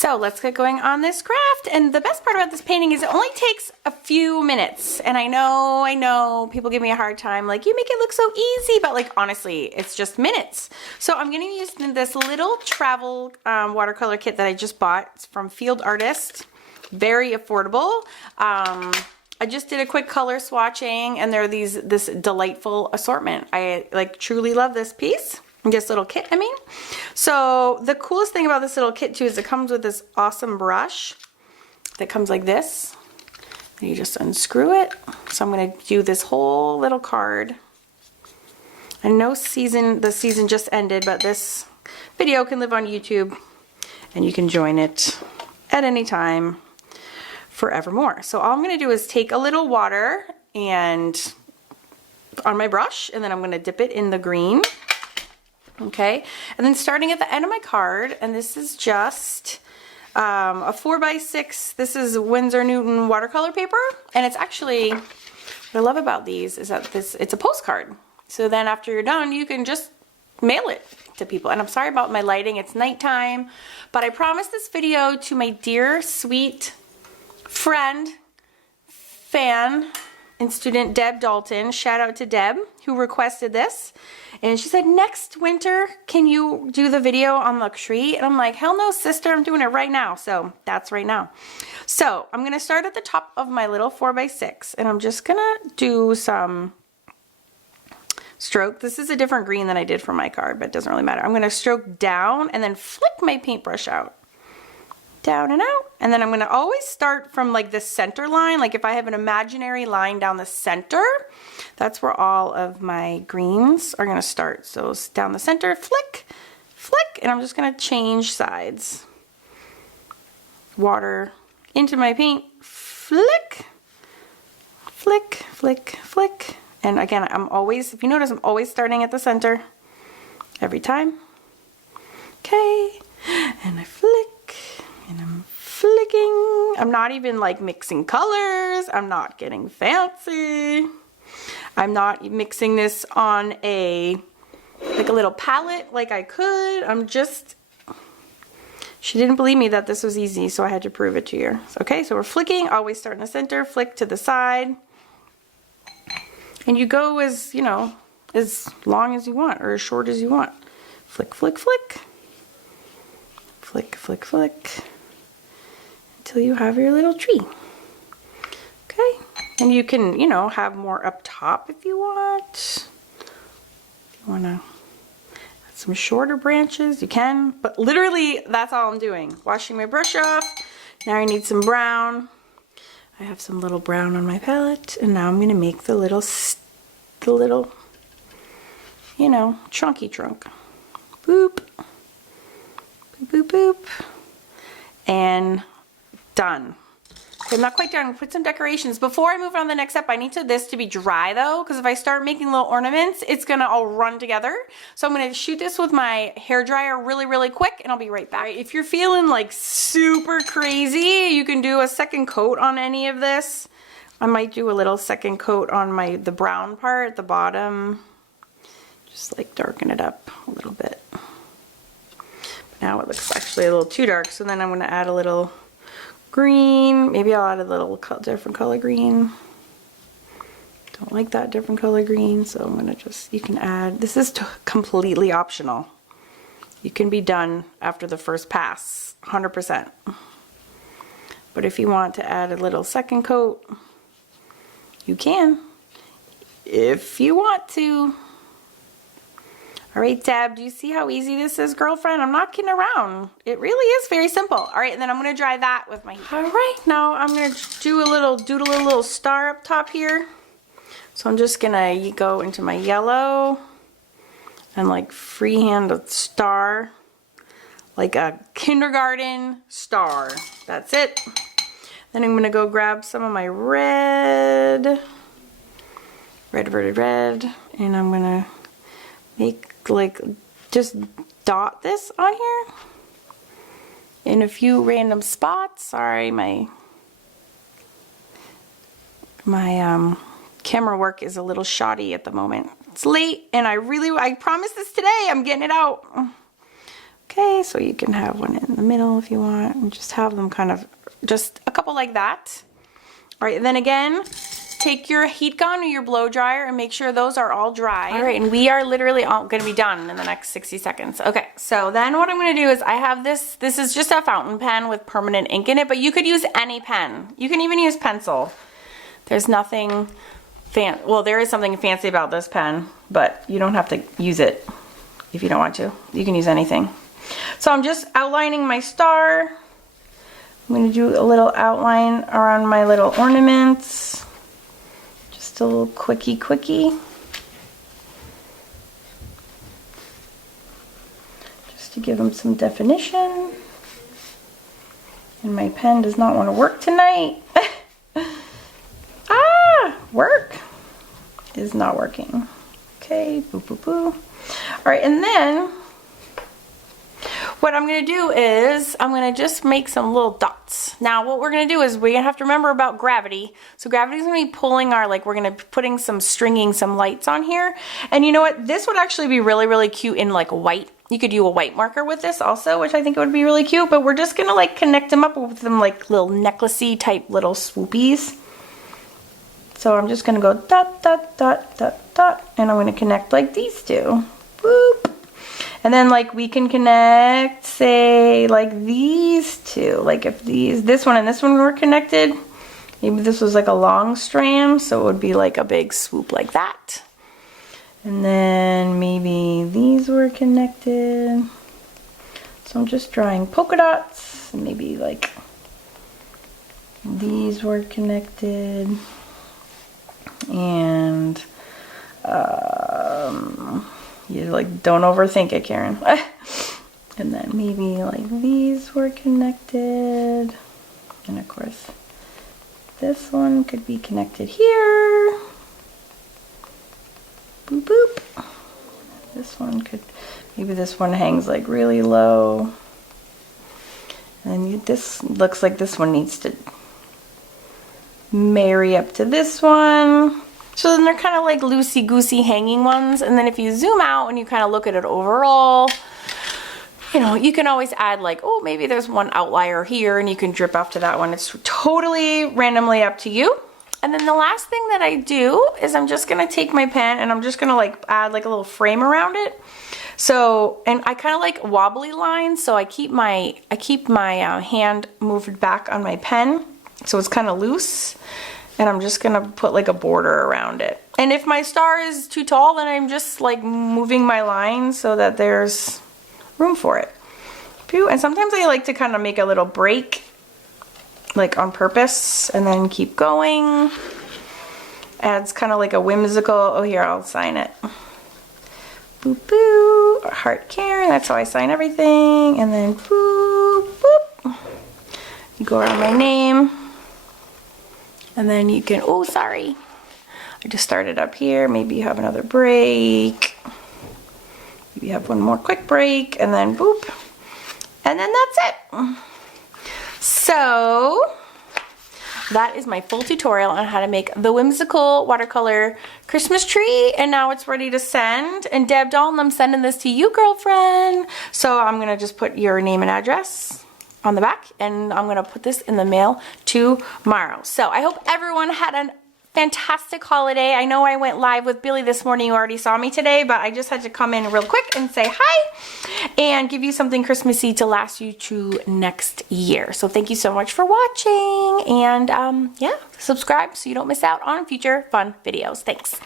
So let's get going on this craft. And the best part about this painting is it only takes a few minutes. And I know people give me a hard time, like, you make it look so easy, but like, honestly, it's just minutes. So I'm gonna use this little travel watercolor kit that I just bought. It's from Field Artist, very affordable. I just did a quick color swatching, and there are this delightful assortment. I like truly love this piece. This little kit, I mean. So the coolest thing about this little kit too is it comes with this awesome brush that comes like this. And you just unscrew it. So I'm gonna do this whole little card. I know the season just ended, but this video can live on YouTube and you can join it at any time forevermore. So all I'm gonna do is take a little water and on my brush, and then I'm gonna dip it in the green. Okay, and then starting at the end of my card, and this is just a 4x6, this is Winsor Newton watercolor paper, and it's actually, what I love about these is that it's a postcard. So then after you're done, you can just mail it to people. And I'm sorry about my lighting, it's nighttime, but I promised this video to my dear, sweet friend, fan, and student Deb Dalton. Shout out to Deb who requested this. And she said, next winter, can you do the video on the tree? And I'm like, hell no, sister, I'm doing it right now. So that's right now. So I'm gonna start at the top of my little 4x6, and I'm just gonna do some stroke. This is a different green than I did for my card, but it doesn't really matter. I'm gonna stroke down and then flick my paintbrush out. Down and out. And then I'm gonna always start from like the center line. Like if I have an imaginary line down the center, that's where all of my greens are gonna start. So down the center, flick, flick, and I'm just gonna change sides. Water into my paint, flick, flick, flick, flick. And again, I'm always, if you notice, I'm always starting at the center every time. Okay, and I flick. And I'm flicking. I'm not even like mixing colors. I'm not getting fancy. I'm not mixing this on a little palette like I could. I'm just, she didn't believe me that this was easy, so I had to prove it to her. Okay, so we're flicking, always start in the center, flick to the side. And you go as, you know, as long as you want or as short as you want. Flick, flick, flick. Flick, flick, flick. Until you have your little tree. Okay, and you can, you know, have more up top if you want. If you want to add some shorter branches, you can, but literally that's all I'm doing. Washing my brush off. Now I need some brown. I have some little brown on my palette, and now I'm going to make the little, you know, chunky trunk. Boop. Boop, boop, boop. And done. Okay, I'm not quite done. Put some decorations. Before I move on to the next step, I need this to be dry though, because if I start making little ornaments, it's gonna all run together. So I'm gonna shoot this with my hair dryer really, really quick, and I'll be right back. If you're feeling like super crazy, you can do a second coat on any of this. I might do a little second coat on the brown part at the bottom. Just like darken it up a little bit. Now it looks actually a little too dark, so then I'm going to add a little green. Maybe I'll add a little different color green. Don't like that different color green, so I'm going to just, you can add, this is completely optional. You can be done after the first pass, 100%. But if you want to add a little second coat, you can, if you want to. All right, Deb, do you see how easy this is, girlfriend? I'm not kidding around. It really is very simple. All right, and then I'm gonna dry that with my heat. All right, now I'm gonna doodle a little star up top here. So I'm just gonna go into my yellow and like freehand a star, like a kindergarten star. That's it. Then I'm gonna go grab some of my red, and I'm gonna make like just dot this on here in a few random spots. Sorry, my camera work is a little shoddy at the moment. It's late, and I promised this today. I'm getting it out. Okay, so you can have one in the middle if you want, and just have them kind of, just a couple like that. All right, and then again, take your heat gun or your blow dryer and make sure those are all dry. All right, and we are literally all gonna be done in the next 60 seconds. Okay, so then what I'm gonna do is I have this is just a fountain pen with permanent ink in it, but you could use any pen. You can even use pencil. There's nothing well, there is something fancy about this pen, but you don't have to use it if you don't want to. You can use anything. So I'm just outlining my star. I'm gonna do a little outline around my little ornaments. Just a little quickie. Just to give them some definition. And my pen does not want to work tonight. Work is not working. Okay, boo boo boo. All right, and then what I'm gonna do is I'm gonna just make some little dots. Now what we're gonna do is we're gonna have to remember about gravity. So gravity's gonna be pulling our, like, we're gonna be putting some stringing, some lights on here. And you know what? This would actually be really, really cute in like white. You could do a white marker with this also, which I think would be really cute, but we're just gonna like connect them up with some like little necklacey type little swoopies. So I'm just gonna go dot, dot, dot, dot, dot, and I'm gonna connect like these two. Boop. And then like we can connect, say, like these two. Like if this one and this one were connected, maybe this was like a long strand, so it would be like a big swoop like that. And then maybe these were connected. So I'm just drawing polka dots, and maybe like these were connected. And you like don't overthink it, Karen. And then maybe like these were connected, and of course this one could be connected here. Boop boop. This one could, maybe this one hangs like really low, and this looks like this one needs to marry up to this one. So then they're kind of like loosey-goosey hanging ones. And then if you zoom out and you kind of look at it overall, you know, you can always add like, oh, maybe there's one outlier here, and you can drip off to that one. It's totally randomly up to you. And then the last thing that I do is I'm just gonna take my pen and I'm just gonna like add like a little frame around it. So, and I kind of like wobbly lines, so I keep my hand moved back on my pen. So it's kind of loose, and I'm just gonna put like a border around it. And if my star is too tall, then I'm just like moving my line so that there's room for it. And sometimes I like to kind of make a little break, like on purpose, and then keep going. Adds kind of like a whimsical, oh here, I'll sign it. Boop boop, heart Karen, that's how I sign everything. And then boop boop. You go around my name. And then you can, oh, sorry. I just started up here. Maybe you have another break. Maybe you have one more quick break, and then boop. And then that's it. So that is my full tutorial on how to make the whimsical watercolor Christmas tree. And now it's ready to send. And Deb Dalton, I'm sending this to you, girlfriend. So I'm going to just put your name and address on the back, and I'm gonna put this in the mail tomorrow. So I hope everyone had a fantastic holiday. I know I went live with Billy this morning. You already saw me today, but I just had to come in real quick and say hi and give you something Christmassy to last you to next year. So thank you so much for watching, and yeah, subscribe so you don't miss out on future fun videos. Thanks.